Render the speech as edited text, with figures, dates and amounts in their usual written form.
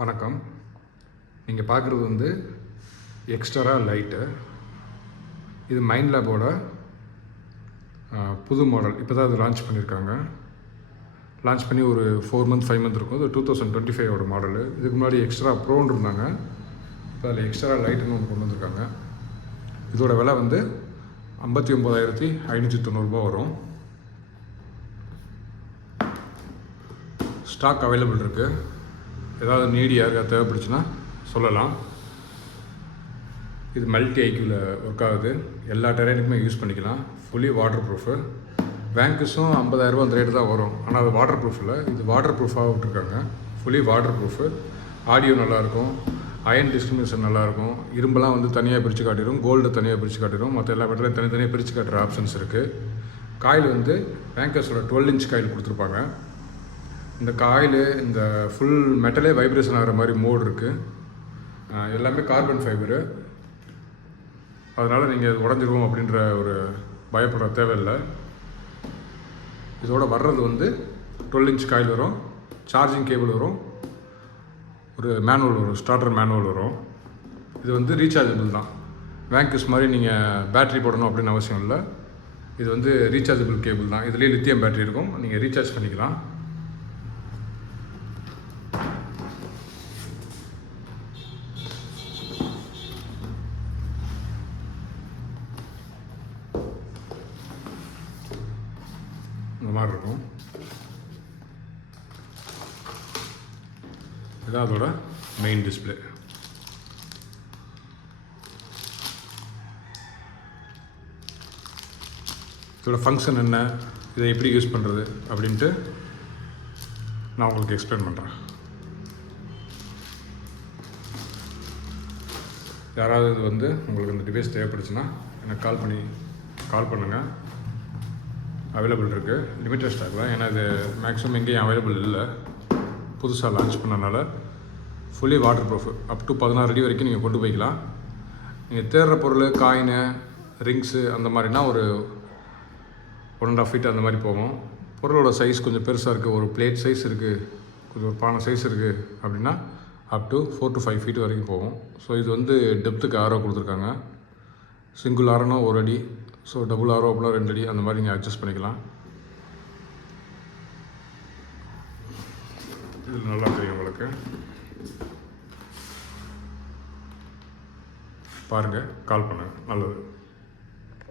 வணக்கம். நீங்கள் பார்க்குறது வந்து எக்ஸ்ட்ரா லைட்டு. இது மைண்ட் லேபோட புது மாடல். இப்போ தான் அது லான்ச் பண்ணியிருக்காங்க. லான்ச் பண்ணி ஒரு 4 மந்த் 5 மந்த் இருக்கும். இது 2025 மாடலு. இதுக்கு முன்னாடி எக்ஸ்ட்ரா ப்ரோன்னு இருந்தாங்க. இப்போ அதில் எக்ஸ்ட்ரா லைட்டுன்னு ஒன்று கொண்டு வந்திருக்காங்க. இதோட விலை வந்து 59,590 வரும். ஸ்டாக் அவைலபிள் இருக்குது. ஏதாவது நீடி யாருக்காவது தேவைப்படுச்சுன்னா சொல்லலாம். இது மல்டி ஐக்யூவில் ஒர்க் ஆகுது. எல்லா டெரைனுக்குமே யூஸ் பண்ணிக்கலாம். Fully waterproof. வேங்கஸும் 50,000 அந்த ரேட்டு தான் வரும். ஆனால் அது வாட்டர் ப்ரூஃப் இல்லை, இது வாட்டர் ப்ரூஃபாக விட்டுருக்காங்க. Fully water proof. ஆடியோ நல்லாயிருக்கும், அயன் டிஸ்கிரிமினேஷன் நல்லாயிருக்கும். இரும்பெல்லாம் வந்து தனியாக பிரித்து காட்டிடும், கோல்டு தனியாக பிரித்து காட்டிடும், மற்ற எல்லா மெட்டலையும் தனித்தனியாக பிரித்து காட்டுற ஆப்ஷன்ஸ் இருக்குது. காயில் வந்து வேங்கஸோட 12 இன்ச் காயில் கொடுத்துருப்பாங்க. இந்த காயில் இந்த ஃபுல் மெட்டலே வைப்ரேஷன் ஆகிற மாதிரி மோடு இருக்குது. எல்லாமே கார்பன் ஃபைபரு. அதனால் நீங்கள் உடஞ்சிருவோம் அப்படின்ற ஒரு பயப்பட தேவையில்லை. இதோட வர்றது வந்து 12 இன்ச் காயில் வரும், சார்ஜிங் கேபிள் வரும், ஒரு மேனுவல் வரும், ஸ்டார்டர் மேனுவல் வரும். இது வந்து ரீசார்ஜபிள் தான். வேங்கஸ் மாதிரி நீங்கள் பேட்ரி போடணும் அப்படின்னு அவசியம் இல்லை. இது வந்து ரீசார்ஜபிள் கேபிள் தான். இதுலேயே லித்தியம் பேட்ரி இருக்கும், நீங்கள் ரீசார்ஜ் பண்ணிக்கலாம். இந்த மாதிரி இருக்கும். இதான் அதோட மெயின் டிஸ்பிளே. இதோட ஃபங்க்ஷன் என்ன, இதை எப்படி யூஸ் பண்ணுறது அப்படின்ட்டு நான் உங்களுக்கு எக்ஸ்பிளைன் பண்ணுறேன். யாராவது இது வந்து உங்களுக்கு இந்த டிவைஸ் தேவைப்படுச்சுன்னா எனக்கு கால் பண்ணுங்கள். அவைலபிள் இருக்குது. லிமிட்டட் ஸ்டாக் தான். ஏன்னா இது மேக்ஸிமம் எங்கேயும் அவைலபிள் இல்லை. புதுசாக லான்ச் பண்ணனால fully water proof. Up to 16 அடி வரைக்கும் நீங்கள் கொண்டு போய்க்கலாம். நீங்கள் தேடுற பொருள், காயினு, ரிங்ஸு அந்த மாதிரினா ஒரு 1.5 ஃபீட் அந்த மாதிரி போகும். பொருளோட சைஸ் கொஞ்சம் பெருசாக இருக்குது, ஒரு பிளேட் சைஸ் இருக்குது, கொஞ்சம் ஒரு பானை சைஸ் இருக்குது அப்படின்னா அப் டு 4 to 5 ஃபீட் வரைக்கும் போகும். ஸோ இது வந்து டெப்த்துக்கு ஆரோ கொடுத்துருக்காங்க. சிங்கிள் ஆரோனா 1 அடி, ஸோ டபுள் ஆரோ அப்படின்னா 2 அடி, அந்த மாதிரி நீங்கள் அட்ஜஸ்ட் பண்ணிக்கலாம். இது நல்லா தெரியும் உங்களுக்கு. பாருங்கள், கால் பண்ணுங்கள். நல்லது.